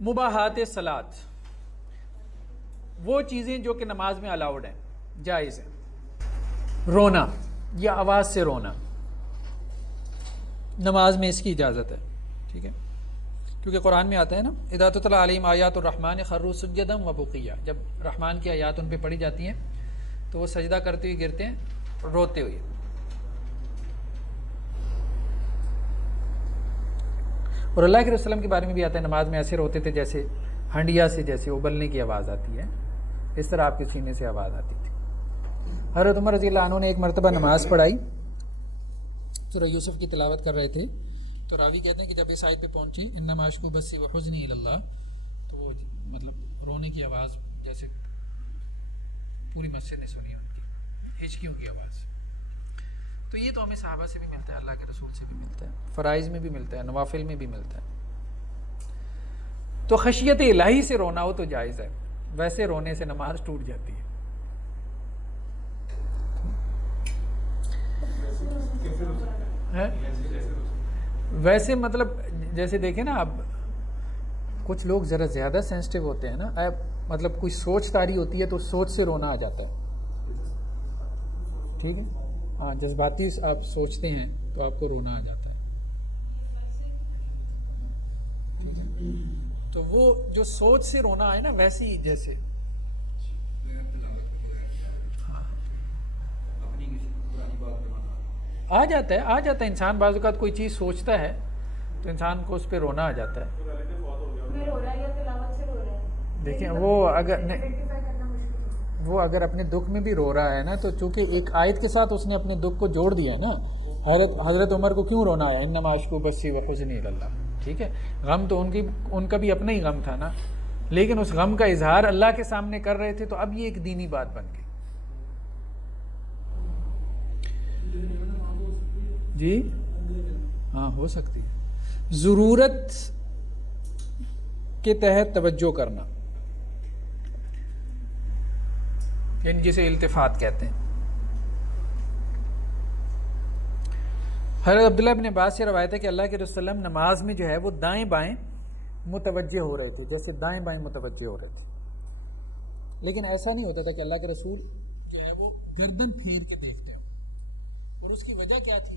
مباحات صلاۃ، وہ چیزیں جو کہ نماز میں الاؤڈ ہیں، جائز ہیں۔ رونا یا آواز سے رونا نماز میں اس کی اجازت ہے، ٹھیک ہے، کیونکہ قرآن میں آتا ہے نا اذا تتلی علیہم آیات الرحمن خروا سجدا وبکیا، جب رحمان کی آیات ان پہ پڑھی جاتی ہیں تو وہ سجدہ کرتے ہوئے گرتے ہیں، روتے ہوئے۔ اور اللہ کے رسول وسلم کے بارے میں بھی آتا ہے نماز میں ایسے روتے تھے جیسے ہنڈیا سے جیسے ابلنے کی آواز آتی ہے، اس طرح آپ کے سینے سے آواز آتی تھی۔ حضرت عمر رضی اللہ عنہ نے ایک مرتبہ نماز پڑھائی، سورہ یوسف کی تلاوت کر رہے تھے، تو راوی کہتے ہیں کہ جب اس آیت پہ پہنچے انما اشکو بثی وحزنی الی اللہ، تو وہ مطلب رونے کی آواز جیسے پوری مسجد نے سنی ان کی ہچکیوں کی آواز۔ تو یہ تو ہمیں صحابہ سے بھی ملتا ہے، اللہ کے رسول سے بھی ملتا ہے، فرائض میں بھی ملتا ہے، نوافل میں بھی ملتا ہے۔ تو خشیت الہی سے رونا ہو تو جائز ہے، ویسے رونے سے نماز ٹوٹ جاتی ہے۔ ویسے مطلب جیسے دیکھیں نا، اب کچھ لوگ ذرا زیادہ سینسٹیو ہوتے ہیں نا، مطلب کوئی سوچ طاری ہوتی ہے تو سوچ سے رونا آ جاتا ہے، ٹھیک ہے، ہاں جذباتی آپ سوچتے ہیں تو آپ کو رونا آ جاتا ہے، ٹھیک ہے، تو وہ جو سوچ سے رونا آئے نا ویسی جیسے آ جاتا ہے انسان بعض اوقات کوئی چیز سوچتا ہے تو انسان کو اس پہ رونا آ جاتا ہے۔ دیکھیں وہ اگر اپنے دکھ میں بھی رو رہا ہے نا، تو چونکہ ایک آیت کے ساتھ اس نے اپنے دکھ کو جوڑ دیا ہے نا، حضرت عمر کو کیوں رونا آیا انما اشکو بثی وحزنی الی اللہ، ٹھیک ہے، غم تو ان کا بھی اپنا ہی غم تھا نا، لیکن اس غم کا اظہار اللہ کے سامنے کر رہے تھے، تو اب یہ ایک دینی بات بن گئی۔ جی ہاں ہو سکتی ہے، ضرورت کے تحت توجہ کرنا، یعنی جسے التفات کہتے ہیں۔ حضرت عبداللہ بن عباس سے روایت ہے کہ اللہ کے رسول صلی اللہ علیہ وسلم نماز میں جو ہے وہ دائیں بائیں متوجہ ہو رہے تھے، جیسے دائیں بائیں متوجہ ہو رہے تھے، لیکن ایسا نہیں ہوتا تھا کہ اللہ کے رسول جو ہے وہ گردن پھیر کے دیکھتے ہیں۔ اور اس کی وجہ کیا تھی؟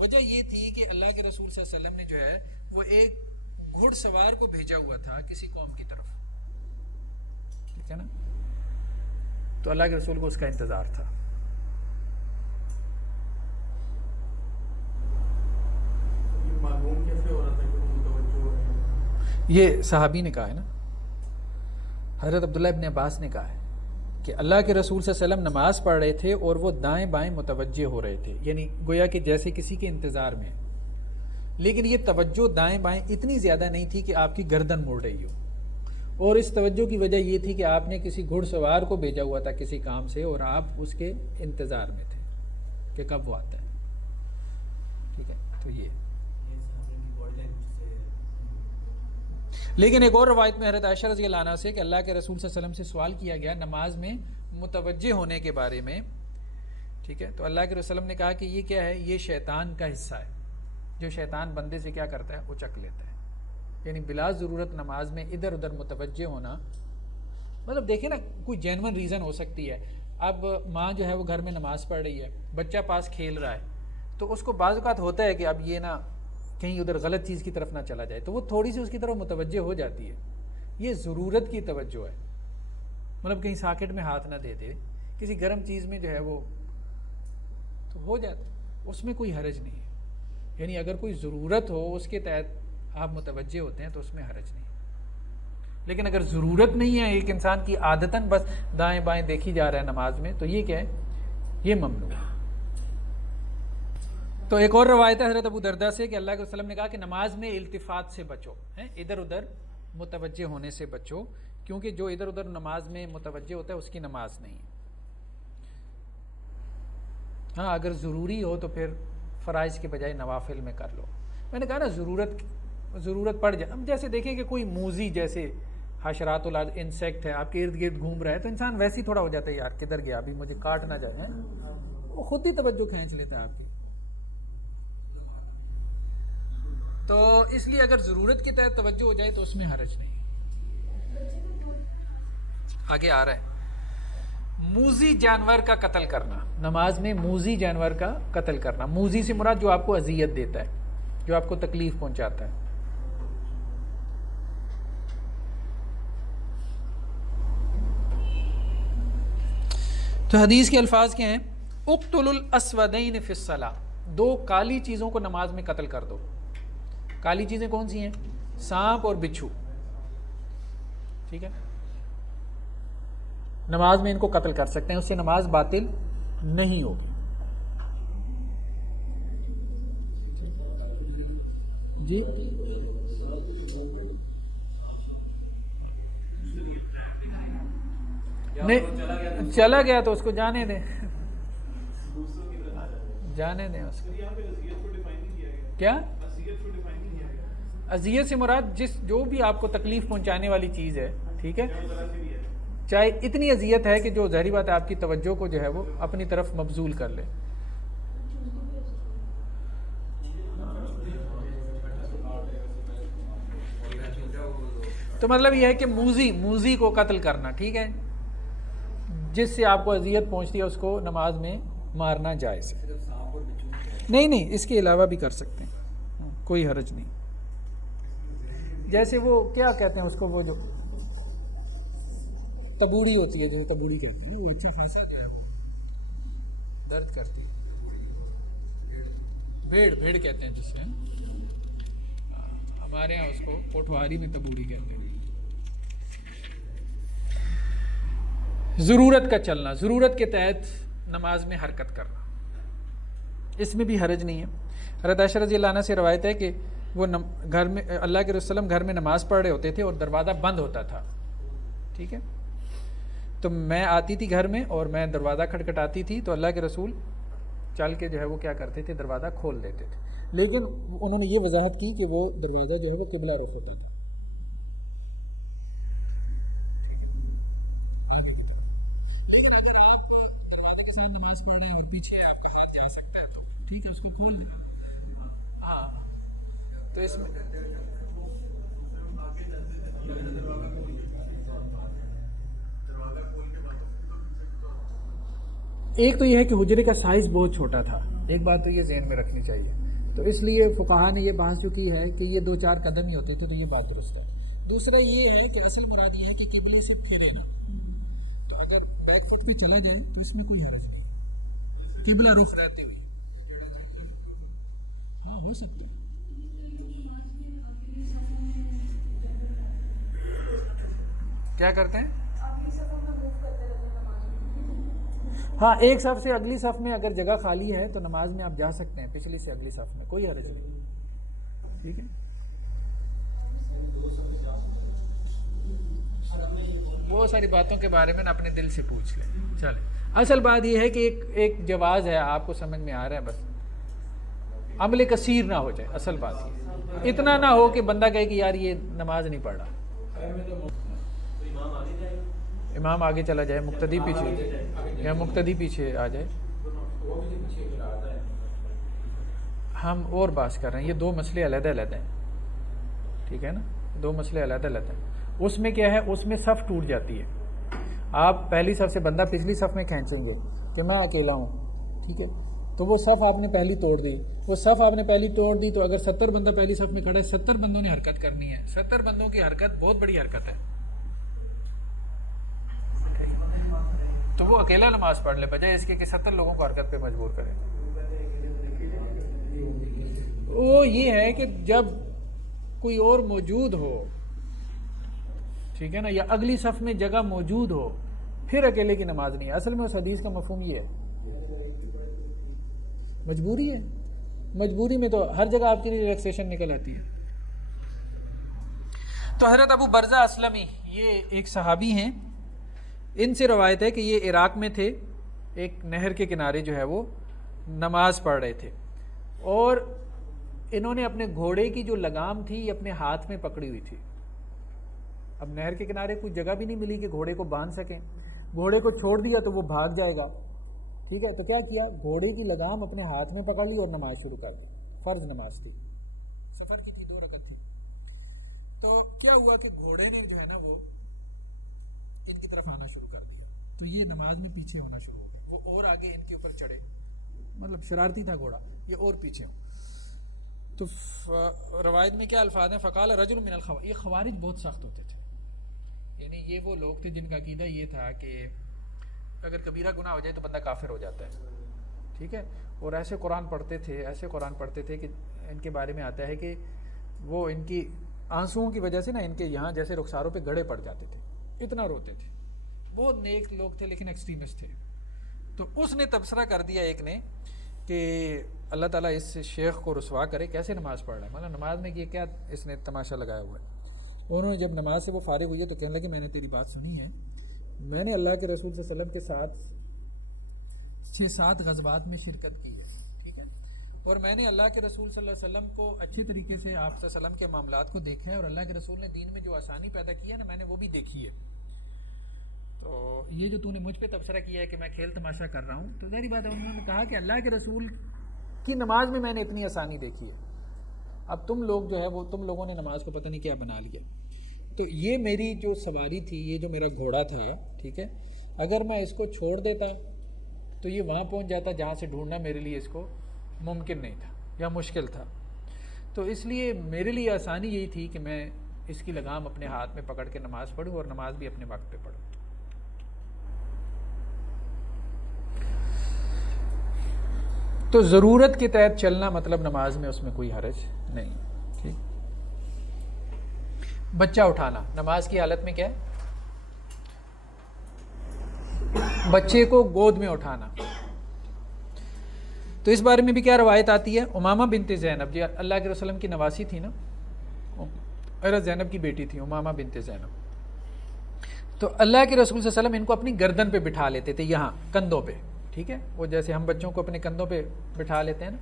وجہ یہ تھی کہ اللہ کے رسول صلی اللہ علیہ وسلم نے جو ہے وہ ایک گھڑ سوار کو بھیجا ہوا تھا کسی قوم کی طرف، ٹھیک ہے نا، تو اللہ کے رسول کو اس کا انتظار تھا۔ معلوم کیسے ہو رہا تھا کہ وہ متوجہ ہو رہے ہیں؟ یہ صحابی نے کہا ہے نا، حضرت عبداللہ ابن عباس نے کہا ہے کہ اللہ کے رسول صلی اللہ علیہ وسلم نماز پڑھ رہے تھے اور وہ دائیں بائیں متوجہ ہو رہے تھے، یعنی گویا کہ جیسے کسی کے انتظار میں، لیکن یہ توجہ دائیں بائیں اتنی زیادہ نہیں تھی کہ آپ کی گردن مڑ رہی ہو، اور اس توجہ کی وجہ یہ تھی کہ آپ نے کسی گھڑ سوار کو بھیجا ہوا تھا کسی کام سے، اور آپ اس کے انتظار میں تھے کہ کب وہ آتا ہے، ٹھیک ہے، تو یہ۔ لیکن ایک اور روایت میں حضرت عائشہ رضی اللہ عنہ سے کہ اللہ کے رسول صلی اللہ علیہ وسلم سے سوال کیا گیا نماز میں متوجہ ہونے کے بارے میں، ٹھیک ہے، تو اللہ کے رسول صلی اللہ علیہ وسلم نے کہا کہ یہ کیا ہے، یہ شیطان کا حصہ ہے، جو شیطان بندے سے کیا کرتا ہے، اچک لیتا ہے، یعنی بلا ضرورت نماز میں ادھر ادھر متوجہ ہونا، مطلب دیکھیں نا کوئی جینون ریزن ہو سکتی ہے، اب ماں جو ہے وہ گھر میں نماز پڑھ رہی ہے، بچہ پاس کھیل رہا ہے، تو اس کو بعض اوقات ہوتا ہے کہ اب یہ نا کہیں ادھر غلط چیز کی طرف نہ چلا جائے، تو وہ تھوڑی سی اس کی طرف متوجہ ہو جاتی ہے، یہ ضرورت کی توجہ ہے، مطلب کہیں ساکٹ میں ہاتھ نہ دے دے، کسی گرم چیز میں جو ہے وہ تو ہو جاتا ہے، اس میں کوئی حرج نہیں ہے، یعنی اگر کوئی ضرورت ہو اس کے تحت آپ متوجہ ہوتے ہیں تو اس میں حرج نہیں ہے، لیکن اگر ضرورت نہیں ہے، ایک انسان کی عادتاً بس دائیں بائیں دیکھی جا رہا ہے نماز میں، تو یہ کیا ہے، یہ ممنوع ہے۔ تو ایک اور روایت ہے حضرت ابو درداء سے کہ اللہ کے وسلم نے کہا کہ نماز میں التفات سے بچو، ادھر ادھر متوجہ ہونے سے بچو، کیونکہ جو ادھر ادھر نماز میں متوجہ ہوتا ہے اس کی نماز نہیں۔ ہاں اگر ضروری ہو تو پھر فرائض کے بجائے نوافل میں کر لو۔ میں نے کہا نا ضرورت پڑ جائے، اب جیسے دیکھیں کہ کوئی موذی جیسے حشرات الارض انسیکٹ ہے آپ کے ارد گرد گھوم رہا ہے، تو انسان ویسے ہی تھوڑا ہو جاتا ہے یار کدھر گیا ابھی مجھے کاٹ نہ جائے، وہ خود ہی توجہ کھینچ لیتا ہے آپ کی۔ تو اس لیے اگر ضرورت کے تحت توجہ ہو جائے تو اس میں حرج نہیں۔ آگے آ رہا ہے موذی جانور کا قتل کرنا. نماز میں موذی جانور کا قتل کرنا. موذی سے مراد جو آپ کو اذیت دیتا ہے, جو آپ کو تکلیف پہنچاتا ہے. تو حدیث کے الفاظ کیا ہیں؟ اقتلوا الاسودین فی الصلاۃ. 2 کالی چیزوں کو نماز میں قتل کر دو. کالی چیزیں کون سی ہیں؟ سانپ اور بچھو. ٹھیک ہے, نماز میں ان کو قتل کر سکتے ہیں, اس سے نماز باطل نہیں ہوگی. جی نہیں, چلا گیا تو اس کو جانے دیں, جانے دیں اس کو. کیا اذیت سے مراد جو بھی آپ کو تکلیف پہنچانے والی چیز ہے, ٹھیک ہے, چاہے اتنی اذیت ہے کہ جو ظاہری بات ہے آپ کی توجہ کو جو ہے وہ اپنی طرف مبذول کر لے. تو مطلب یہ ہے کہ موذی کو قتل کرنا, ٹھیک ہے, جس سے آپ کو اذیت پہنچتی ہے اس کو نماز میں مارنا جائز ہے. نہیں, اس کے علاوہ بھی کر سکتے ہیں, کوئی حرج نہیں. جیسے وہ کیا کہتے ہیں اس کو, وہ جو تبوڑی ہوتی ہے, جو تبوڑی کہتے ہیں, وہ اچھا خاصا جو ہے وہ درد کرتی ہے. بھیڑ کہتے ہیں جس سے, ہمارے یہاں اس کو پوٹوہاری میں تبوڑی کہتے ہیں. ضرورت کا چلنا, ضرورت کے تحت نماز میں حرکت کرنا, اس میں بھی حرج نہیں ہے. حضرت عائشہ رضی اللہ عنہ سے روایت ہے کہ وہ گھر میں اللہ کے رسول گھر میں نماز پڑھ رہے ہوتے تھے اور دروازہ بند ہوتا تھا, ٹھیک ہے, تو میں آتی تھی گھر میں اور میں دروازہ کھٹکھٹاتی تھی, تو اللہ کے رسول چل کے جو ہے وہ کیا کرتے تھے, دروازہ کھول دیتے تھے. لیکن انہوں نے یہ وضاحت کی کہ وہ دروازہ جو ہے وہ قبلہ رخ ہوتا تھا. نماز پڑھ رہے ہیں پیچھے آپ کا ہاتھ جا سکتا ہے, تو ٹھیک ہے, اس کو کھول لیں. ہاں, تو اس میں ایک تو یہ ہے کہ حجرے کا سائز بہت چھوٹا تھا, ایک بات تو یہ ذہن میں رکھنی چاہیے. تو اس لیے فقہا نے یہ بحث جو کی ہے کہ یہ 2-4 قدم ہی ہوتے تھے, تو یہ بات درست ہے. دوسرا یہ ہے کہ اصل مراد یہ ہے کہ قبلے سے پھرے نا, تو اگر بیک فٹ پہ چلا جائے تو اس میں کوئی حرج نہیں, قبلہ رخ رہتے ہوئے. ہاں, ہو سکتا ہے. کیا کرتے ہیں؟ ہاں, ایک صف سے اگلی صف میں اگر جگہ خالی ہے تو نماز میں آپ جا سکتے ہیں, پچھلی سے اگلی صف میں کوئی حرج نہیں. ٹھیک ہے, بہت ساری باتوں کے بارے میں نا اپنے دل سے پوچھ لیں. چلیں, اصل بات یہ ہے کہ ایک جواز ہے, آپ کو سمجھ میں آ رہا ہے, بس عمل کثیر نہ ہو جائے. اصل بات یہ اتنا نہ ہو کہ بندہ کہے کہ یار یہ نماز نہیں پڑھ رہا. امام آگے چلا جائے, مقتدی پیچھے, یا مقتدی پیچھے آ جائے. ہم اور بات کر رہے ہیں, یہ 2 مسئلے علیحدہ ہیں, ٹھیک ہے نا, 2 مسئلے علیحدہ ہیں. اس میں کیا ہے, اس میں صف ٹوٹ جاتی ہے. آپ پہلی صف سے بندہ پچھلی صف میں کھینچیں گے کہ میں اکیلا ہوں, ٹھیک ہے, تو وہ صف آپ نے پہلی توڑ دی. وہ صف آپ نے پہلی توڑ دی تو اگر 70 بندہ پہلی صف میں کھڑا ہے, 70 بندوں نے حرکت کرنی ہے. 70 بندوں کی حرکت بہت بڑی حرکت ہے, تو وہ اکیلا نماز پڑھ لے, بجائے اس کے کہ 70 لوگوں کو حرکت پہ مجبور کرے. وہ یہ ہے کہ جب کوئی اور موجود ہو, ٹھیک ہے نا, یا اگلی صف میں جگہ موجود ہو, پھر اکیلے کی نماز نہیں ہے. اصل میں اس حدیث کا مفہوم یہ ہے, مجبوری ہے. مجبوری میں تو ہر جگہ آپ کے لیے ریلیکسیشن نکل آتی ہے. تو حضرت ابو برزہ اسلمی, یہ ایک صحابی ہیں, ان سے روایت ہے کہ یہ عراق میں تھے, ایک نہر کے کنارے جو ہے وہ نماز پڑھ رہے تھے, اور انہوں نے اپنے گھوڑے کی جو لگام تھی یہ اپنے ہاتھ میں پکڑی ہوئی تھی. اب نہر کے کنارے کوئی جگہ بھی نہیں ملی کہ گھوڑے کو باندھ سکیں. گھوڑے کو چھوڑ دیا تو وہ بھاگ جائے گا, ٹھیک ہے, تو کیا کیا, گھوڑے کی لگام اپنے ہاتھ میں پکڑ لی اور نماز شروع کر دی. فرض نماز تھی, سفر کی تھی, 2 رکعت تھی. تو کیا ہوا کہ گھوڑے نے جو ہے نا وہ ان کی طرف آنا شروع کر دیا، تو یہ نماز میں پیچھے ہونا شروع ہو گیا، وہ اور آگے ان کے اوپر چڑھے، مطلب شرارتی تھا گھوڑا، یہ اور پیچھے ہوں. تو روایت میں کیا الفاظ ہیں، فقال رجل من الخوارج، یہ خوارج بہت سخت ہوتے تھے، یعنی یہ وہ لوگ تھے جن کا عقیدہ یہ تھا کہ اگر کبیرہ گناہ ہو جائے تو بندہ کافر ہو جاتا ہے، ٹھیک ہے. اور ایسے قرآن پڑھتے تھے کہ ان کے بارے میں آتا ہے کہ وہ ان کی آنسوؤں کی وجہ سے نا ان کے یہاں جیسے رخساروں پہ گڑھے پڑ جاتے تھے، اتنا روتے تھے. بہت نیک لوگ تھے لیکن ایکسٹریمسٹ تھے. تو اس نے تبصرہ کر دیا ایک نے کہ اللہ تعالیٰ اس شیخ کو رسوا کرے، کیسے نماز پڑھ رہا ہے، مطلب نماز میں یہ کیا اس نے تماشا لگایا ہوا ہے. انہوں نے جب نماز سے وہ فارغ ہوئی ہے تو کہنے لگے میں نے تیری بات سنی ہے، میں نے اللہ کے رسول صلی اللہ علیہ وسلم کے ساتھ 6-7 غزوات میں شرکت کی ہے، ٹھیک ہے، اور میں نے اللہ کے رسول صلی اللہ علیہ وسلم کو اچھے طریقے سے آپ صلی اللہ علیہ وسلم کے معاملات کو دیکھا ہے، اور اللہ کے رسول نے دین میں جو آسانی پیدا کی ہے نا میں نے وہ بھی دیکھی ہے. تو یہ جو تو نے مجھ پہ تبصرہ کیا ہے کہ میں کھیل تماشا کر رہا ہوں، تو ظاہری بات ہے انہوں نے کہا کہ اللہ کے رسول کی نماز میں نے اتنی آسانی دیکھی ہے، اب تم لوگ جو ہے وہ تم لوگوں نے نماز کو پتہ نہیں کیا بنا لیا. تو یہ میری جو سواری تھی، یہ جو میرا گھوڑا تھا، ٹھیک ہے، اگر میں اس کو چھوڑ دیتا تو یہ وہاں پہنچ جاتا جہاں سے ڈھونڈنا میرے لیے اس کو ممکن نہیں تھا یا مشکل تھا. تو اس لیے میرے لیے آسانی یہی تھی کہ میں اس کی لگام اپنے ہاتھ میں پکڑ کے نماز پڑھوں اور نماز بھی اپنے وقت پہ پڑھوں. تو ضرورت کے تحت چلنا مطلب نماز میں اس میں کوئی حرج نہیں. ٹھیک. بچہ اٹھانا نماز کی حالت میں کیا ہے، بچے کو گود میں اٹھانا. تو اس بارے میں بھی کیا روایت آتی ہے، امامہ بنت زینب جی اللہ کے رسول کی نواسی تھی نا، حضرت زینب کی بیٹی تھی امامہ بنت زینب. تو اللہ کے رسول صلی اللہ علیہ وسلم ان کو اپنی گردن پہ بٹھا لیتے تھے، یہاں کندھوں پہ، ٹھیک ہے، وہ جیسے ہم بچوں کو اپنے کندھوں پہ بٹھا لیتے ہیں نا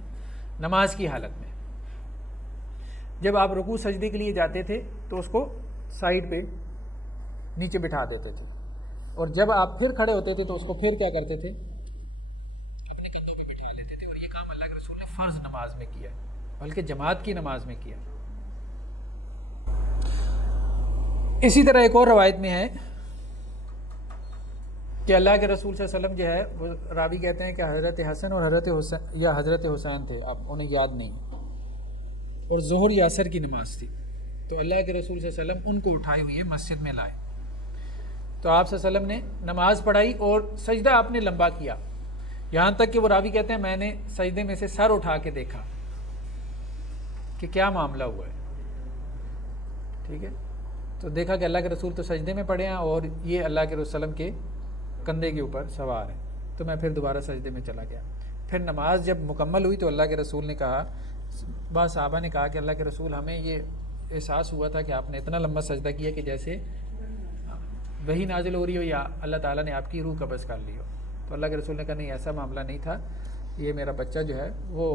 نماز کی حالت میں. جب آپ رکوع سجدے کے لیے جاتے تھے تو اس کو سائیڈ پہ نیچے بٹھا دیتے تھے، اور جب آپ پھر کھڑے ہوتے تھے تو اس کو پھر کیا کرتے تھے، اپنے کندھوں پہ بٹھا لیتے تھے. اور یہ کام اللہ کے رسول نے فرض نماز میں کیا، بلکہ جماعت کی نماز میں کیا. اسی طرح ایک اور روایت میں ہے کہ اللہ کے رسول صلی اللہ علیہ وسلم جو ہے وہ راوی کہتے ہیں کہ حضرت حسن اور حضرت حسین تھے، اب انہیں یاد نہیں، اور ظہر یا عصر کی نماز تھی. تو اللہ کے رسول صلی اللہ علیہ وسلم ان کو اٹھائے ہوئے مسجد میں لائے. تو آپ صلی اللہ علیہ وسلم نے نماز پڑھائی اور سجدہ آپ نے لمبا کیا، یہاں تک کہ وہ راوی کہتے ہیں میں نے سجدے میں سے سر اٹھا کے دیکھا کہ کیا معاملہ ہوا ہے. ٹھیک ہے، تو دیکھا کہ اللہ کے رسول تو سجدے میں پڑے ہیں اور یہ اللہ کے رسول کے کندھے کے اوپر سوار ہے. تو میں پھر دوبارہ سجدے میں چلا گیا. پھر نماز جب مکمل ہوئی تو اللہ کے رسول نے کہا، بعض صحابہ نے کہا کہ اللہ کے رسول ہمیں یہ احساس ہوا تھا کہ آپ نے اتنا لمبا سجدہ کیا کہ جیسے وہی نازل ہو رہی ہو یا اللہ تعالیٰ نے آپ کی روح قبض کر لی ہو. تو اللہ کے رسول نے کہا نہیں ایسا معاملہ نہیں تھا، یہ میرا بچہ جو ہے وہ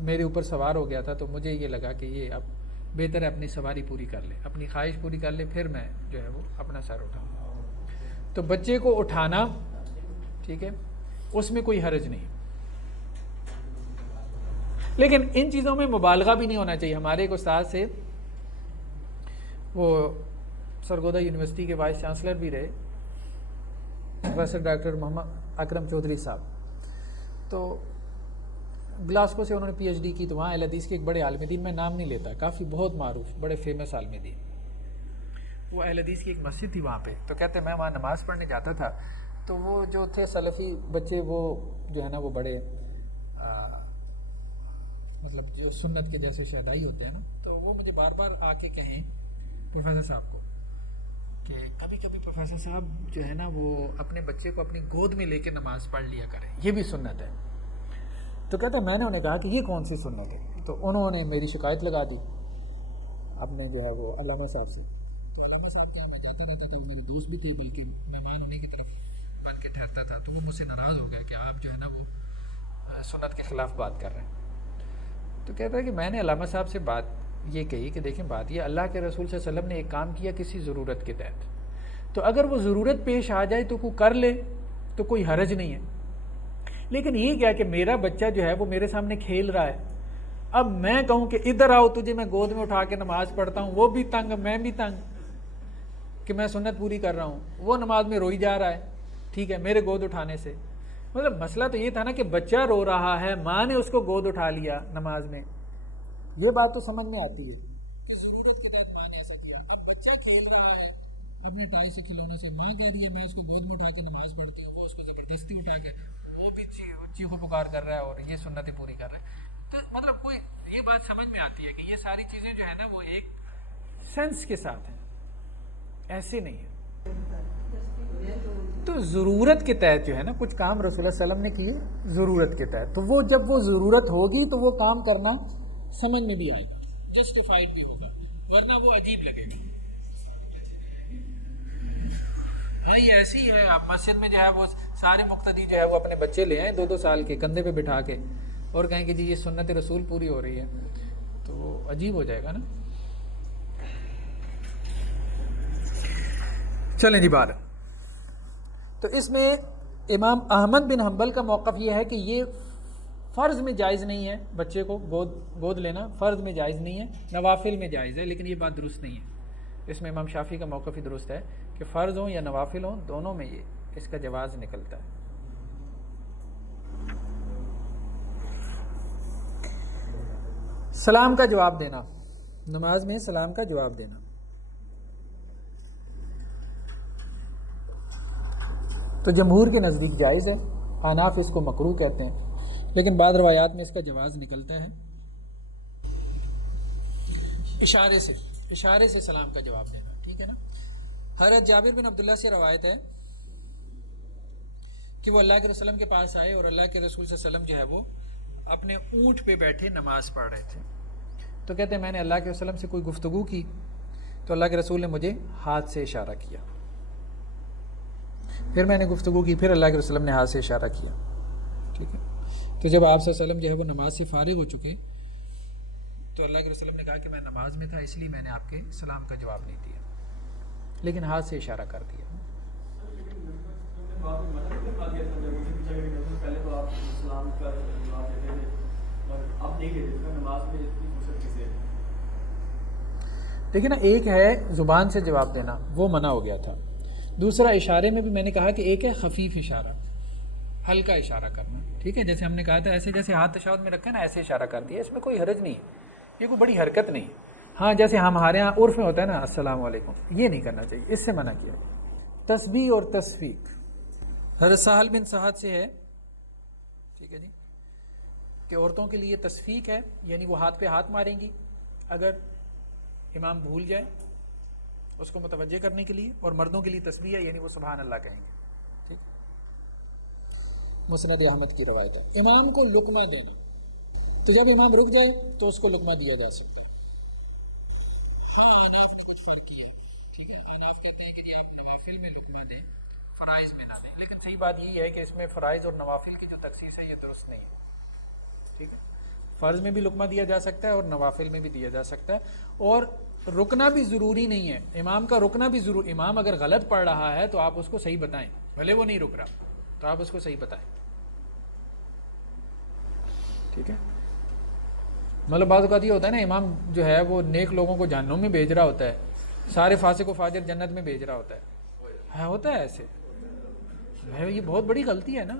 میرے اوپر سوار ہو گیا تھا، تو مجھے یہ لگا کہ یہ اب بہتر ہے اپنی سواری پوری کر لے، اپنی خواہش پوری کر لے، پھر میں جو ہے وہ اپنا سر اٹھاؤں. تو بچے کو اٹھانا، ٹھیک ہے، اس میں کوئی حرج نہیں، لیکن ان چیزوں میں مبالغہ بھی نہیں ہونا چاہیے. ہمارے ایک استاد سے، وہ سرگودا یونیورسٹی کے وائس چانسلر بھی رہے، پروفیسر ڈاکٹر محمد اکرم چودھری صاحب. تو گلاسکو سے انہوں نے پی ایچ ڈی کی، تو وہاں اہل حدیث کے ایک بڑے عالم دین، میں نام نہیں لیتا، کافی بہت معروف بڑے فیمس عالم دین، وہ اہل حدیث کی ایک مسجد تھی وہاں پہ. تو کہتے ہیں میں وہاں نماز پڑھنے جاتا تھا، تو وہ جو تھے سلفی بچے، وہ جو ہے نا وہ بڑے مطلب جو سنت کے جیسے شہدائی ہوتے ہیں نا، تو وہ مجھے بار بار آ کے کہیں پروفیسر صاحب کو کہ کبھی کبھی پروفیسر صاحب جو ہے نا وہ اپنے بچے کو اپنی گود میں لے کے نماز پڑھ لیا کریں، یہ بھی سنت ہے. تو کہتے ہیں میں نے انہیں کہا کہ یہ کون سی سنت ہے. تو انہوں نے میری شکایت لگا دی اپنے جو ہے وہ علامہ صاحب سے. تو علامہ صاحب کے میں جاتا رہتا تھا، وہ میرے دوست بھی تھے، بلکہ مہمان انہیں کی طرف بن کے ٹھہرتا تھا. تو وہ مجھ سے ناراض ہو گیا کہ آپ جو ہے نا وہ سنت کے خلاف بات کر رہے ہیں. تو کہتا ہے کہ میں نے علامہ صاحب سے بات یہ کہی کہ دیکھیں بات یہ اللہ کے رسول صلی اللہ علیہ وسلم نے ایک کام کیا کسی ضرورت کے تحت، تو اگر وہ ضرورت پیش آ جائے تو کوئی کر لے تو کوئی حرج نہیں ہے. لیکن یہ کیا کہ میرا بچہ جو ہے وہ میرے سامنے کھیل رہا ہے، اب میں کہوں کہ ادھر آؤ تجھے میں گود میں اٹھا کے نماز پڑھتا ہوں، وہ بھی تنگ میں بھی تنگ. کہ میں سنت پوری کر رہا ہوں، وہ نماز میں روئی جا رہا ہے، ٹھیک ہے، میرے گود اٹھانے سے. مطلب مسئلہ تو یہ تھا نا کہ بچہ رو رہا ہے، ماں نے اس کو گود اٹھا لیا نماز میں. یہ بات تو سمجھ میں آتی ہے کہ ضرورت کے تحت ماں نے ایسا کیا. اب بچہ کھیل رہا ہے اپنے ٹائی سے کھلونے سے، ماں کہہ رہی ہے میں اس کو گود میں اٹھا کے نماز پڑھتی ہوں، وہ اس کو زبردستی اٹھا کے وہ بھی چیخو پکار کر رہا ہے اور یہ سنتیں پوری کر رہا ہے. تو مطلب کوئی یہ بات سمجھ میں آتی ہے کہ یہ ساری چیزیں جو ہے نا وہ ایک سینس کے ساتھ ہیں، ایسے نہیں ہے. تو ضرورت کے تحت جو ہے نا کچھ کام رسول اللہ صلی اللہ علیہ وسلم نے کیے ضرورت کے تحت، تو وہ جب وہ ضرورت ہوگی تو وہ کام کرنا سمجھ میں بھی آئے گا، جسٹیفائڈ بھی ہوگا، ورنہ وہ عجیب لگے گا. ہاں یہ ایسی ہے، اب مسجد میں جو ہے وہ سارے مقتدی جو ہے وہ اپنے بچے لے آئیں 2-2 سال کے کندھے پہ بٹھا کے اور کہیں کہ جی یہ سنت رسول پوری ہو رہی ہے، تو وہ عجیب ہو جائے گا نا. چلیں جی بات. تو اس میں امام احمد بن حنبل کا موقف یہ ہے کہ یہ فرض میں جائز نہیں ہے، بچے کو گود لینا فرض میں جائز نہیں ہے، نوافل میں جائز ہے، لیکن یہ بات درست نہیں ہے. اس میں امام شافعی کا موقف ہی درست ہے کہ فرض ہوں یا نوافل ہوں دونوں میں یہ اس کا جواز نکلتا ہے. سلام کا جواب دینا، نماز میں سلام کا جواب دینا. تو جمہور کے نزدیک جائز ہے، حناف اس کو مکروہ کہتے ہیں، لیکن بعض روایات میں اس کا جواز نکلتا ہے. اشارے سے سلام کا جواب دینا، ٹھیک ہے نا. حضرت جابر بن عبداللہ سے روایت ہے کہ وہ اللہ کے رسول کے پاس آئے اور اللہ کے رسول صلی اللہ علیہ وسلم جو ہے وہ اپنے اونٹ پہ بیٹھے نماز پڑھ رہے تھے. تو کہتے ہیں میں نے اللہ کے وسلم سے کوئی گفتگو کی تو اللہ کے رسول نے مجھے ہاتھ سے اشارہ کیا، پھر میں نے گفتگو کی، پھر اللہ کے رسول نے ہاتھ سے اشارہ کیا، ٹھیک ہے. تو جب آپ صلی اللہ علیہ وسلم جو ہے وہ نماز سے فارغ ہو چکے تو اللہ کے رسول نے کہا کہ میں نماز میں تھا اس لیے میں نے آپ کے سلام کا جواب نہیں دیا، لیکن ہاتھ سے اشارہ کر دیا. لیکن ایک ہے زبان سے جواب دینا، وہ منع ہو گیا تھا. دوسرا اشارے میں بھی میں نے کہا کہ ایک ہے خفیف اشارہ، ہلکا اشارہ کرنا، ٹھیک ہے. جیسے ہم نے کہا تھا ایسے جیسے ہاتھ تشہد میں رکھے نا ایسے اشارہ کر دیا، اس میں کوئی حرج نہیں ہے، یہ کوئی بڑی حرکت نہیں. ہاں جیسے ہمارے ہاں عرف میں ہوتا ہے نا السلام علیکم، یہ نہیں کرنا چاہیے، اس سے منع کیا. تسبیح اور تصفیق حضرت سہل بن سعد سے ہے، ٹھیک ہے جی، کہ عورتوں کے لیے تصفیق ہے، یعنی وہ ہاتھ پہ ہاتھ ماریں گی اگر امام بھول جائے اس کو متوجہ کرنے کے لیے، اور مردوں کے لیے تسبیح ہے یعنی وہ سبحان اللہ کہیں گے. ٹھیک. مسند احمد کی روایت ہے. امام کو لقمہ دینا، تو جب امام رک جائے تو اس کو لقمہ دیا جا سکتا ہے. حناف نے کچھ فرق کیا ہے، ٹھیک ہے. حناف کہتے ہیں کہ جی آپ نوافل میں لقمہ دیں، فرائض میں نہ دیں، لیکن صحیح بات یہی ہے کہ اس میں فرائض اور نوافل کی جو تخصیص ہے یہ درست نہیں ہے. ٹھیک ہے. فرض میں بھی لقمہ دیا جا سکتا ہے اور نوافل میں بھی دیا جا سکتا ہے، اور رکنا بھی ضروری نہیں ہے. امام کا رکنا بھی ضروری، امام اگر غلط پڑھ رہا ہے تو آپ اس کو صحیح بتائیں، بھلے وہ نہیں رک رہا تو آپ اس کو صحیح بتائیں. ٹھیک ہے. مطلب بعض اوقات یہ ہوتا ہے نا امام جو ہے وہ نیک لوگوں کو جہنم میں بھیج رہا ہوتا ہے، سارے فاسق و فاجر جنت میں بھیج رہا ہوتا ہے. ہوتا ہے ایسے، یہ بہت بڑی غلطی ہے نا،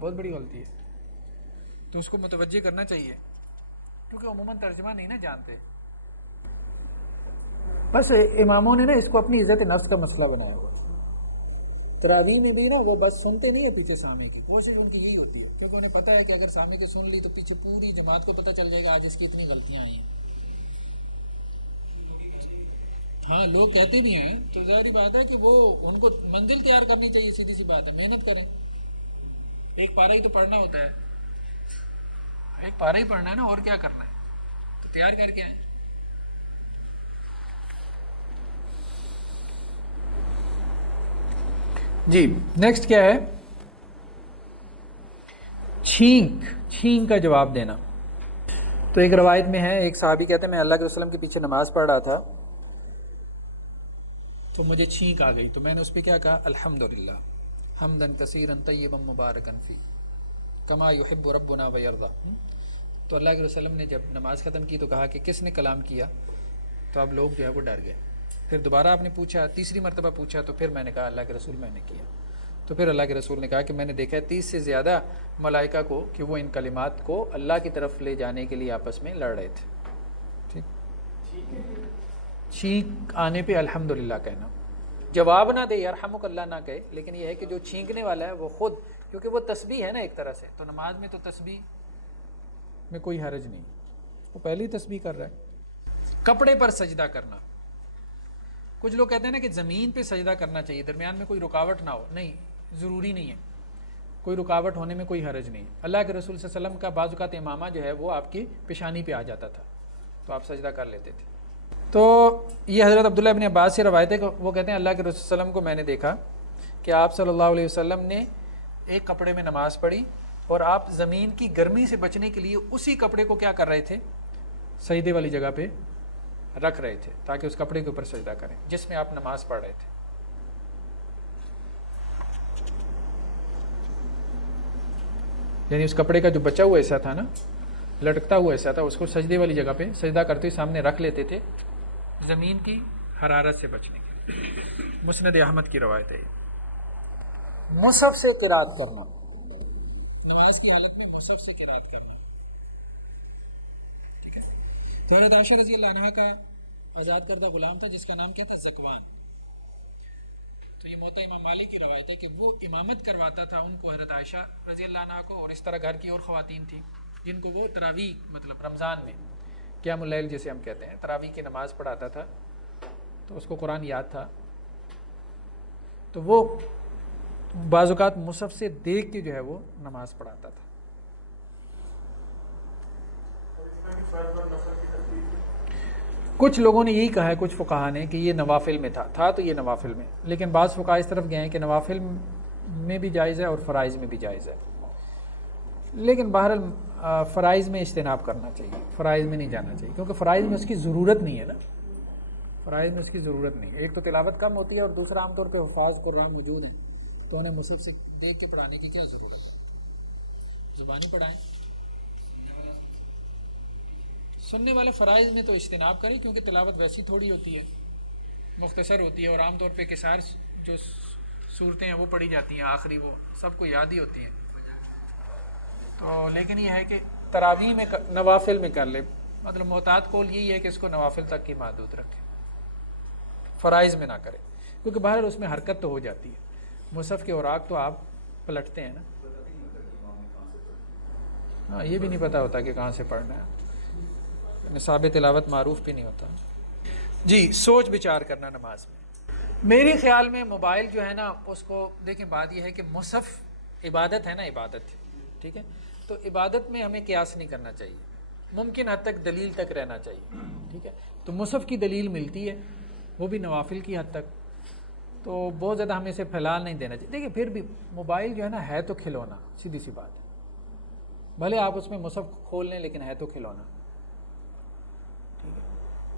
بہت بڑی غلطی ہے. تو اس کو متوجہ کرنا چاہیے، کیونکہ عموماً ترجمہ نہیں نا جانتے. بس اماموں نے نا اس کو اپنی عزت نفس کا مسئلہ بنایا ہوا. تراویح میں بھی نا وہ بس سنتے نہیں ہے پیچھے سامنے کی، کوشش ان کی یہی ہوتی ہے کیونکہ انہیں پتہ ہے کہ اگر سامنے کے سن لی تو پیچھے پوری جماعت کو پتہ چل جائے گا آج اس کی اتنی غلطیاں آئی ہیں. ہاں لوگ کہتے بھی ہیں، تو ظاہری بات ہے کہ وہ ان کو منزل تیار کرنی چاہیے. سیدھی سی بات ہے، محنت کریں. ایک پارہ ہی تو پڑھنا ہوتا ہے، ایک پارہ ہی پڑھنا ہے نا، اور کیا کرنا ہے، تو تیار کر کے آئیں. جی نیکسٹ کیا ہے؟ چھینک کا جواب دینا. تو ایک روایت میں ہے، ایک صحابی کہتے ہیں میں اللہ کے وسلم کے پیچھے نماز پڑھ رہا تھا تو مجھے چھینک آ گئی، تو میں نے اس پہ کیا کہا؟ الحمدللہ حمدن کثیرا طیبا مبارکا فی کما یحب ربنا ویرضا. تو اللہ کے وسلم نے جب نماز ختم کی تو کہا کہ کس نے کلام کیا؟ تو اب لوگ جو ہے وہ ڈر گئے. پھر دوبارہ آپ نے پوچھا، تیسری مرتبہ پوچھا، تو پھر میں نے کہا اللہ کے رسول میں نے کیا. تو پھر اللہ کے رسول نے کہا کہ میں نے دیکھا ہے 30 سے زیادہ ملائکہ کو کہ وہ ان کلمات کو اللہ کی طرف لے جانے کے لیے آپس میں لڑ رہے تھے. ٹھیک، چھینک آنے پہ الحمدللہ کہنا، جواب نہ دے یرحمک اللہ نہ کہے، لیکن یہ ہے کہ جو چھینکنے والا ہے وہ خود، کیونکہ وہ تسبیح ہے نا ایک طرح سے، تو نماز میں تو تسبیح میں کوئی حرج نہیں، وہ پہلی تسبیح کر رہا ہے. کپڑے پر سجدہ کرنا، کچھ لوگ کہتے ہیں نا کہ زمین پہ سجدہ کرنا چاہیے، درمیان میں کوئی رکاوٹ نہ ہو. نہیں، ضروری نہیں ہے، کوئی رکاوٹ ہونے میں کوئی حرج نہیں. اللہ کے رسول صلی اللہ علیہ وسلم کا بعض اوقات امامہ جو ہے وہ آپ کی پیشانی پہ آ جاتا تھا تو آپ سجدہ کر لیتے تھے. تو یہ حضرت عبداللہ ابن عباس سے روایت ہے کہ وہ کہتے ہیں اللہ کے رسول صلی اللہ علیہ وسلم کو میں نے دیکھا کہ آپ صلی اللہ علیہ وسلم نے ایک کپڑے میں نماز پڑھی اور آپ زمین کی گرمی سے بچنے کے لیے اسی کپڑے کو کیا کر رہے تھے، سجدے والی جگہ پہ رکھ رہے تھے تاکہ اس کپڑے کے اوپر سجدہ کریں جس میں آپ نماز پڑھ رہے تھے. یعنی اس کپڑے کا جو بچا ہوا حصہ تھا نا، لٹکتا ہوا حصہ تھا، اس کو سجدے والی جگہ پہ سجدہ کرتے ہوئے سامنے رکھ لیتے تھے زمین کی حرارت سے بچنے کے لیے. مسند احمد کی روایت ہے. مصحف سے قرات کرنا، نماز کی حالت میں مصحف سے قرات کرنا. تو حضرت عائشہ رضی اللہ عنہا کا آزاد کردہ غلام تھا جس کا نام کیا تھا، زکوان. تو یہ موطا امام مالک کی روایت ہے کہ وہ امامت کرواتا تھا ان کو، حضرت عائشہ رضی اللہ عنہا کو، اور اس طرح گھر کی اور خواتین تھیں جن کو وہ تراویح، مطلب رمضان میں قیام اللیل جسے ہم کہتے ہیں، تراویح کی نماز پڑھاتا تھا. تو اس کو قرآن یاد تھا تو وہ بعض اوقات مصحف سے دیکھ کے جو ہے وہ نماز پڑھاتا تھا. کچھ لوگوں نے یہی کہا ہے، کچھ فقہا نے، کہ یہ نوافل میں تھا تو یہ نوافل میں، لیکن بعض فقہا اس طرف گئے ہیں کہ نوافل میں بھی جائز ہے اور فرائض میں بھی جائز ہے. لیکن بہرحال فرائض میں اجتناب کرنا چاہیے، فرائض میں نہیں جانا چاہیے، کیونکہ فرائض میں اس کی ضرورت نہیں ہے نا، فرائض میں اس کی ضرورت نہیں ہے. ایک تو تلاوت کم ہوتی ہے اور دوسرا عام طور پہ حفاظ قرآن موجود ہیں تو انہیں مصحف سے دیکھ کے پڑھانے کی کیا ضرورت ہے، زبانی پڑھائیں. سننے والا فرائض میں تو اجتناب کریں، کیونکہ تلاوت ویسی تھوڑی ہوتی ہے، مختصر ہوتی ہے، اور عام طور پہ کثار جو صورتیں ہیں وہ پڑھی جاتی ہیں، آخری وہ سب کو یاد ہی ہوتی ہیں. تو لیکن یہ ہے کہ تراویح میں نوافل میں کر لے، مطلب محتاط قول یہی ہے کہ اس کو نوافل تک کی محدود رکھے، فرائض میں نہ کرے، کیونکہ باہر اس میں حرکت تو ہو جاتی ہے. مصحف کے اوراق تو آپ پلٹتے ہیں نا، ہاں یہ بھی نہیں پتہ ہوتا کہ کہاں سے پڑھنا ہے، نصاب تلاوت معروف بھی نہیں ہوتا. جی، سوچ بچار کرنا نماز میں. میرے خیال میں موبائل جو ہے نا اس کو دیکھیں، بات یہ ہے کہ مصحف عبادت ہے نا، عبادت، ٹھیک ہے، تو عبادت میں ہمیں قیاس نہیں کرنا چاہیے، ممکن حد تک دلیل تک رہنا چاہیے. ٹھیک ہے، تو مصحف کی دلیل ملتی ہے، وہ بھی نوافل کی حد تک، تو بہت زیادہ ہمیں اسے پھیلا نہیں دینا چاہیے. دیکھیں پھر بھی موبائل جو ہے نا ہے تو کھلونا، سیدھی سی بات ہے، بھلے آپ اس میں مصحف کھول لیں لیکن ہے تو کھلونا.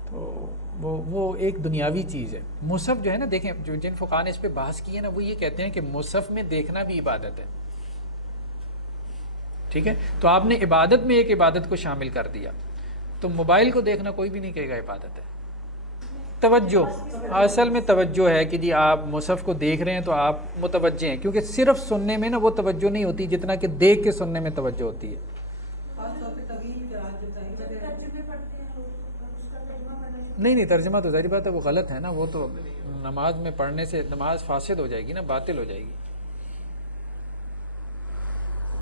تو وہ ایک دنیاوی چیز ہے. مصحف جو ہے نا، دیکھیں جو جن فقہاء نے اس پہ بحث کی ہے نا، وہ یہ کہتے ہیں کہ مصحف میں دیکھنا بھی عبادت ہے. ٹھیک ہے، تو آپ نے عبادت میں ایک عبادت کو شامل کر دیا، تو موبائل کو دیکھنا کوئی بھی نہیں کہے گا عبادت ہے. توجہ، اصل میں توجہ ہے کہ جی آپ مصحف کو دیکھ رہے ہیں تو آپ متوجہ ہیں، کیونکہ صرف سننے میں نا وہ توجہ نہیں ہوتی جتنا کہ دیکھ کے سننے میں توجہ ہوتی ہے. نہیں ترجمہ تو ظاہر بات ہے وہ غلط ہے نا، وہ تو نماز میں پڑھنے سے نماز فاسد ہو جائے گی نا، باطل ہو جائے گی.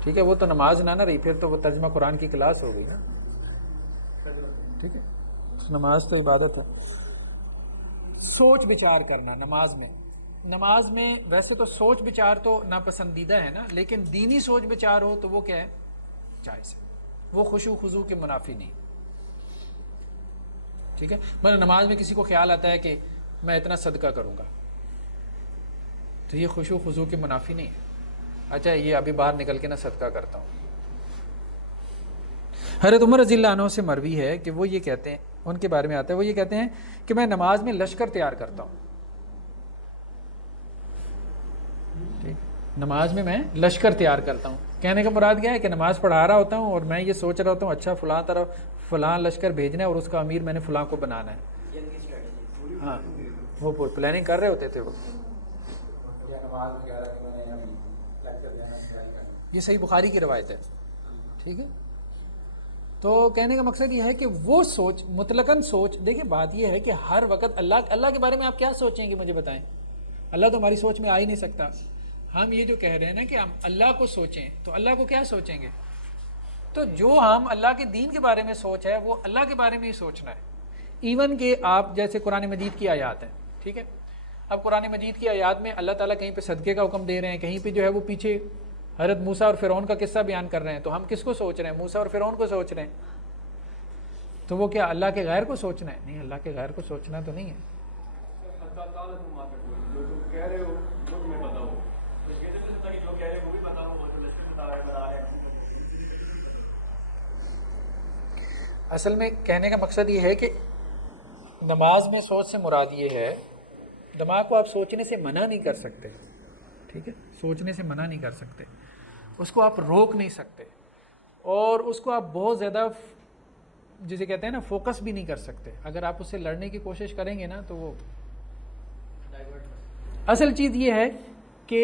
ٹھیک ہے، وہ تو نماز نہ رہی، پھر تو وہ ترجمہ قرآن کی کلاس ہو گئی نا. ٹھیک ہے، نماز تو عبادت ہے. سوچ بچار کرنا نماز میں ویسے تو سوچ بچار تو ناپسندیدہ ہے نا، لیکن دینی سوچ بچار ہو تو وہ کیا ہے، جائز ہے، وہ خشوع خضوع کے منافی نہیں. ٹھیک ہے، مطلب نماز میں کسی کو خیال آتا ہے کہ میں اتنا صدقہ کروں گا تو یہ خشوع خضوع کے منافی نہیں ہے. اچھا یہ ابھی باہر نکل کے نا صدقہ کرتا ہوں. حضرت عمر رضی اللہ عنہ سے مروی ہے کہ وہ یہ کہتے ہیں، ان کے بارے میں آتا ہے، وہ یہ کہتے ہیں کہ میں نماز میں لشکر تیار کرتا ہوں. ٹھیک، نماز میں لشکر تیار کرتا ہوں. کہنے کا مراد کیا ہے کہ نماز پڑھا رہا ہوتا ہوں اور میں یہ سوچ رہا ہوتا ہوں اچھا فلاں طرف فلاں لشکر بھیجنا ہے اور اس کا امیر میں نے فلاں کو بنانا ہے. ہاں وہ پلاننگ کر رہے ہوتے تھے وہ. یہ صحیح بخاری کی روایت ہے. ٹھیک ہے. تو کہنے کا مقصد یہ ہے کہ وہ سوچ مطلقاً سوچ، دیکھیں بات یہ ہے کہ ہر وقت اللہ کے بارے میں آپ کیا سوچیں گے مجھے بتائیں. اللہ تو ہماری سوچ میں آ ہی نہیں سکتا. ہم یہ جو کہہ رہے ہیں نا کہ ہم اللہ کو سوچیں، تو اللہ کو کیا سوچیں گے؟ تو جو ہم اللہ کے دین کے بارے میں سوچ ہے وہ اللہ کے بارے میں ہی سوچنا ہے. ایون کہ آپ جیسے قرآن مجید کی آیات ہیں، ٹھیک ہے، اب قرآن مجید کی آیات میں اللہ تعالیٰ کہیں پہ صدقے کا حکم دے رہے ہیں، کہیں پہ جو ہے وہ پیچھے حضرت موسیٰ اور فرعون کا قصہ بیان کر رہے ہیں. تو ہم کس کو سوچ رہے ہیں؟ موسیٰ اور فرعون کو سوچ رہے ہیں. تو وہ کیا اللہ کے غیر کو سوچنا ہے؟ نہیں، اللہ کے غیر کو سوچنا تو نہیں ہے. اصل میں کہنے کا مقصد یہ ہے کہ نماز میں سوچ سے مراد یہ ہے، دماغ کو آپ سوچنے سے منع نہیں کر سکتے. ٹھیک ہے، سوچنے سے منع نہیں کر سکتے، اس کو آپ روک نہیں سکتے، اور اس کو آپ بہت زیادہ جسے کہتے ہیں نا فوکس بھی نہیں کر سکتے. اگر آپ اس سے لڑنے کی کوشش کریں گے نا تو وہ اصل چیز یہ ہے کہ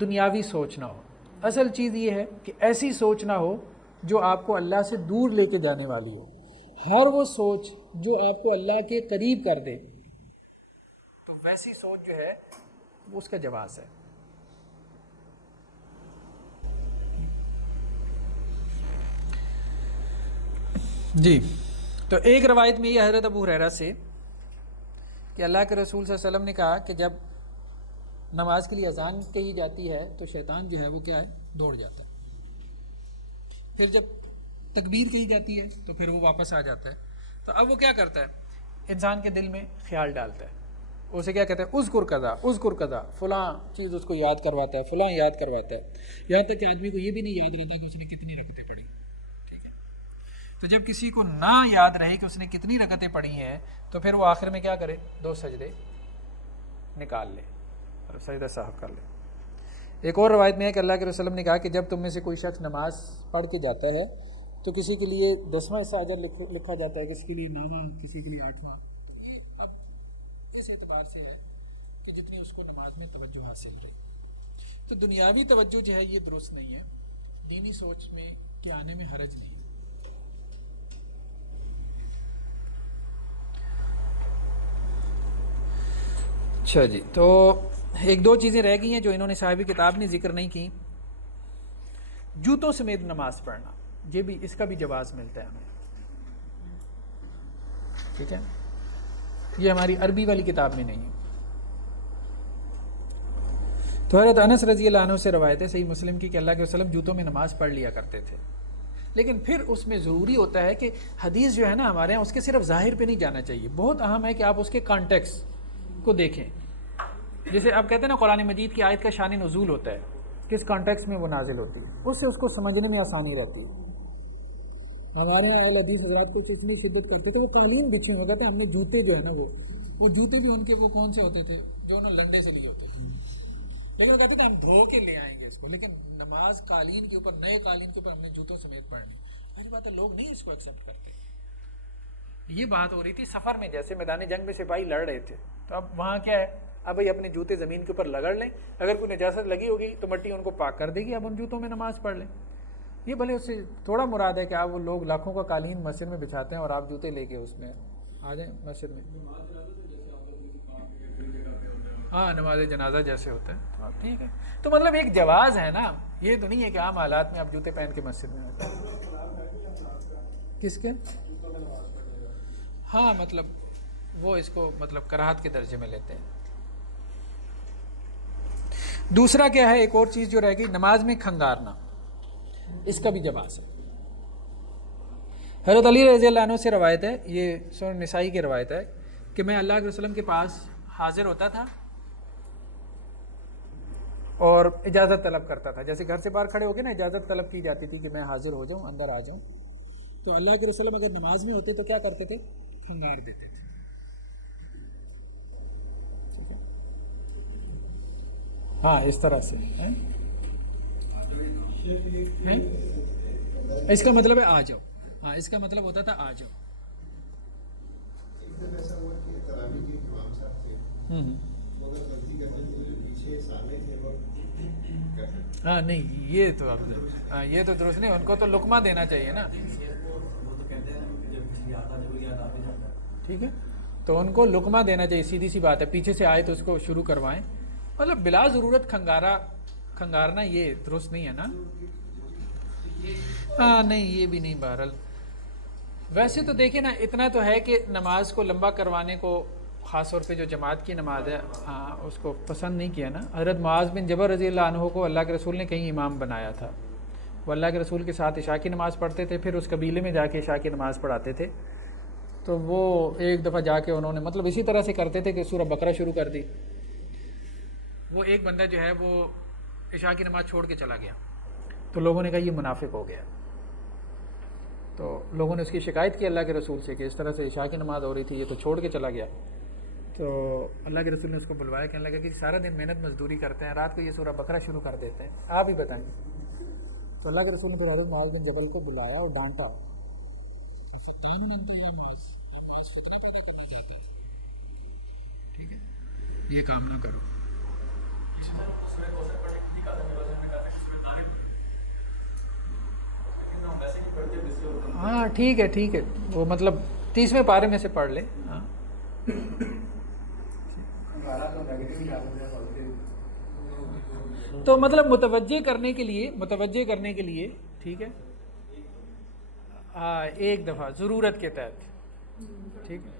دنیاوی سوچ نہ ہو. اصل چیز یہ ہے کہ ایسی سوچ نہ ہو جو آپ کو اللہ سے دور لے کے جانے والی ہو. ہر وہ سوچ جو آپ کو اللہ کے قریب کر دے، تو ویسی سوچ جو ہے وہ اس کا جواز ہے. جی، تو ایک روایت میں یہ حضرت ابو ہریرہ سے کہ اللہ کے رسول صلی اللہ علیہ وسلم نے کہا کہ جب نماز کے لیے اذان کہی جاتی ہے تو شیطان جو ہے وہ کیا ہے؟ دوڑ جاتا ہے. پھر جب تکبیر کہی جاتی ہے تو پھر وہ واپس آ جاتا ہے. تو اب وہ کیا کرتا ہے؟ انسان کے دل میں خیال ڈالتا ہے. اسے کیا کہتے ہیں؟ اذکر قضا، فلاں چیز اس کو یاد کرواتا ہے، فلاں یاد کرواتا ہے. یہاں تک کہ آدمی کو یہ بھی نہیں یاد رہتا کہ اس نے کتنی رکعتیں پڑھی. ٹھیک ہے، تو جب کسی کو نہ یاد رہے کہ اس نے کتنی رکعتیں پڑھی ہیں تو پھر وہ آخر میں کیا کرے؟ 2 سجدے نکال لے اور سجدہ صاحب کر لے. ایک اور روایت میں ہے کہ اللہ کے رسول صلی اللہ علیہ وسلم نے کہا کہ جب تم میں سے کوئی شخص نماز پڑھ کے جاتا ہے تو کسی کے لیے 10واں حصہ اجر لکھا جاتا ہے، کسی کے لیے 9واں، کسی کے لیے 8واں. تو یہ اب اس اعتبار سے ہے کہ جتنی اس کو نماز میں توجہ حاصل رہی. تو دنیاوی توجہ جو ہے یہ درست نہیں ہے. دینی سوچ میں کے آنے میں حرج نہیں. اچھا جی، تو ایک دو چیزیں رہ گئی ہیں جو انہوں نے صاحب کتاب نے ذکر نہیں کی. جوتوں سمیت نماز پڑھنا، یہ بھی اس کا بھی جواز ملتا ہے ہمیں. ٹھیک ہے، یہ ہماری عربی والی کتاب میں نہیں ہے. تو حضرت انس رضی اللہ عنہ سے روایت ہے صحیح مسلم کی کہ اللہ کے وسلم جوتوں میں نماز پڑھ لیا کرتے تھے. لیکن پھر اس میں ضروری ہوتا ہے کہ حدیث جو ہے نا ہمارے یہاں اس کے صرف ظاہر پہ نہیں جانا چاہیے. بہت اہم ہے کہ آپ اس کے کانٹیکس کو دیکھیں. جیسے آپ کہتے ہیں نا قرآن مجید کی آیت کا شان نزول ہوتا ہے، کس کانٹیکس میں وہ نازل ہوتی ہے، اس سے اس کو سمجھنے میں آسانی رہتی ہے. ہمارے یہاں اہل حدیث حضرات کچھ اتنی شدت کرتے تھے، وہ قالین بچھے ہوئے کہتے ہیں ہم نے جوتے جو ہے نا وہ جوتے بھی ان کے وہ کون سے ہوتے تھے جو انہوں لنڈے سے لیے ہوتے تھے. لیکن وہ کہتے تھے ہم دھو کے لے آئیں گے اس کو، لیکن نماز قالین کے اوپر، نئے قالین کے اوپر ہم نے جوتوں سمیت پڑھنی. ایسی بات ہے، لوگ نہیں اس کو ایکسیپٹ کرتے. یہ بات ہو رہی تھی سفر میں، جیسے میدان جنگ میں سپاہی لڑ رہے تھے، تو اب وہاں کیا ہے، اب بھائی اپنے جوتے زمین کے اوپر رگڑ لیں، اگر کوئی نجاست لگی ہوگی تو مٹی ان کو پاک کر دے گی، اب ان جوتوں میں نماز پڑھ لیں. یہ بھلے اس سے تھوڑا مراد ہے کہ آپ وہ لوگ لاکھوں کا قالین مسجد میں بچھاتے ہیں اور آپ جوتے لے کے اس میں آ جائیں مسجد میں. ہاں، نماز جنازہ جیسے ہوتا ہے. ٹھیک ہے، تو مطلب ایک جواز ہے نا، یہ تو نہیں ہے کہ عام حالات میں آپ جوتے پہن کے مسجد میں آتے ہیں. کس کے؟ ہاں، مطلب وہ اس کو مطلب کراہت کے درجے میں لیتے ہیں. دوسرا کیا ہے، ایک اور چیز جو رہ گئی، نماز میں کھنگارنا، اس کا بھی جواز ہے. حضرت علی رضی اللہ عنہ سے روایت ہے، یہ سنن نسائی کی روایت ہے کہ میں اللہ کے وسلم کے پاس حاضر ہوتا تھا اور اجازت طلب کرتا تھا. جیسے گھر سے باہر کھڑے ہو گئے نا، اجازت طلب کی جاتی تھی کہ میں حاضر ہو جاؤں، اندر آ جاؤں. تو اللہ کے رسول اگر نماز میں ہوتے تو کیا کرتے تھے؟ کھنگار دیتے تھے. ٹھیک ہے، ہاں اس طرح سے. اس کا مطلب ہے آ جاؤ. ہاں، اس کا مطلب ہوتا تھا آ جاؤ. ہاں نہیں یہ تو اب یہ تو درست نہیں، ان کو تو لقمہ دینا چاہیے نا، ٹھیک ہے، تو ان کو لقمہ دینا چاہیے، سیدھی سی بات ہے، پیچھے سے آئے تو اس کو شروع کروائیں، مطلب بلا ضرورت کھنگارنا یہ درست نہیں ہے نا. ہاں نہیں یہ بھی نہیں، بہرحال ویسے تو دیکھیں نا اتنا تو ہے کہ نماز کو لمبا کروانے کو خاص طور پہ جو جماعت کی نماز ہے اس کو پسند نہیں کیا نا. حضرت معاذ بن جبل رضی اللہ عنہ کو اللہ کے رسول نے کہیں امام بنایا تھا، وہ اللہ کے رسول کے ساتھ عشاء کی نماز پڑھتے تھے، پھر اس قبیلے میں جا کے عشاء کی نماز پڑھاتے تھے. تو وہ ایک دفعہ جا کے انہوں نے مطلب اسی طرح سے کرتے تھے کہ سورہ بقرہ شروع کر دی. وہ ایک بندہ جو ہے وہ عشاء کی نماز چھوڑ کے چلا گیا، تو لوگوں نے کہا یہ منافق ہو گیا. تو لوگوں نے اس کی شکایت کی اللہ کے رسول سے کہ اس طرح سے عشاء کی نماز ہو رہی تھی، یہ تو چھوڑ کے چلا گیا. تو اللہ کے رسول نے اس کو بلوایا، کہنے لگا کہ سارا دن محنت مزدوری کرتے ہیں، رات کو یہ سورہ بقرہ شروع کر دیتے ہیں، آپ ہی بتائیں. تو اللہ کے رسول نے پھر حضرت معاذ بن جبل کو بلایا اور ڈانٹا. یہ کام نہ کرو. ہاں ٹھیک ہے، وہ مطلب 30ویں پارے میں سے پڑھ لے. ہاں تو مطلب متوجہ کرنے کے لیے ٹھیک ہے، ایک دفعہ ضرورت کے تحت، ٹھیک ہے.